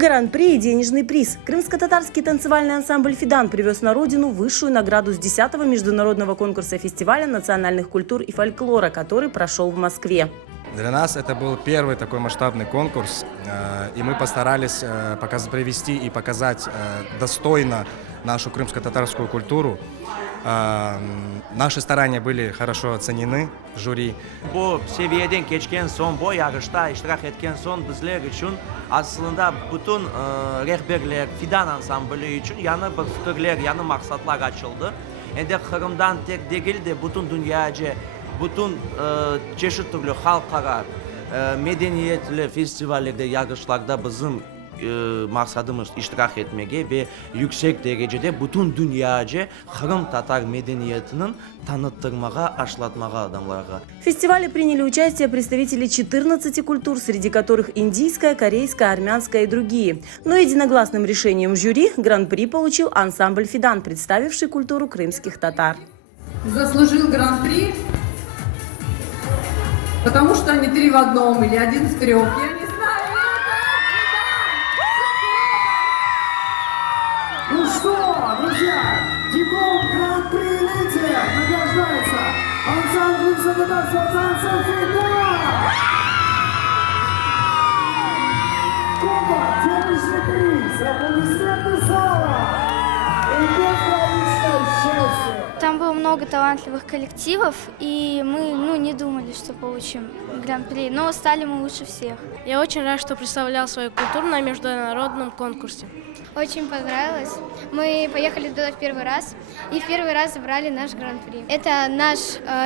Гран-при и денежный приз. Крымско-татарский танцевальный ансамбль «Фидан» привез на родину высшую награду с 10-го международного конкурса фестиваля национальных культур и фольклора, который прошел в Москве. Для нас это был первый такой масштабный конкурс, и мы постарались привести и показать достойно нашу крымско-татарскую культуру. Наши старания были хорошо оценены жюри. Bu seviyeden geçken son, bu yarışta iştirak etken son bizler için aslında bütün rehberler Fidan ansambli için yanı fikirler, yanı maksatlar açıldı. Endi Kırım'dan tek değil de bütün dünyaca, bütün çeşit türlü halklara, medeniyetli festivallerde, yarışlarda bizim maksadımız iştirak etmeye ve yüksek derecede bütün dünyaca Kırım Tatar medeniyetinin tanıttırmağa, aşılatmağa adamlara. В фестивале приняли участие представители 14 культур, среди которых индийская, корейская, армянская и другие. Но единогласным решением жюри гран-при получил ансамбль «Фидан», представивший культуру крымских татар. Заслужил гран-при, потому что они 3 в одном или 1 в 3. Ну что, друзья, диплом гран-при лидер награждается ансамбль крымско-татарского танца «Фидан». Куба, денежный приз, аплодисменты зала и безграничное счастье. Там было много талантливых коллективов, и мы не думали, что получим гран-при, но стали мы лучше всех. Я очень рад, что представлял свою культуру на международном конкурсе. Очень понравилось. Мы поехали туда в первый раз, и в первый раз забрали наш гран-при. Это наш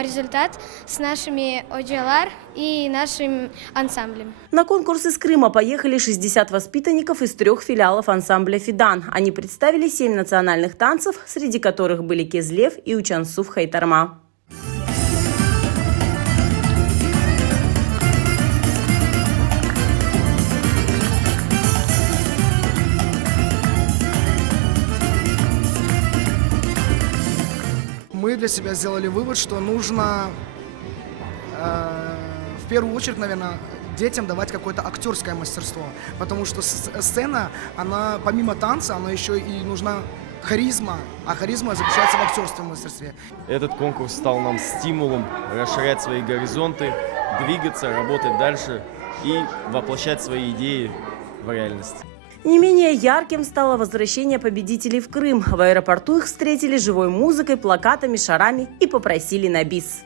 результат с нашими OGLR и нашим ансамблем. На конкурс из Крыма поехали 60 воспитанников из 3 филиалов ансамбля «Фидан». Они представили 7 национальных танцев, среди которых были кезлев и учансуф хайтарма. Мы для себя сделали вывод, что нужно в первую очередь, наверное, детям давать какое-то актерское мастерство, потому что сцена, она помимо танца, она еще и нужна харизма, а харизма заключается в актерском мастерстве. Этот конкурс стал нам стимулом расширять свои горизонты, двигаться, работать дальше и воплощать свои идеи в реальность. Не менее ярким стало возвращение победителей в Крым. В аэропорту их встретили живой музыкой, плакатами, шарами и попросили на бис.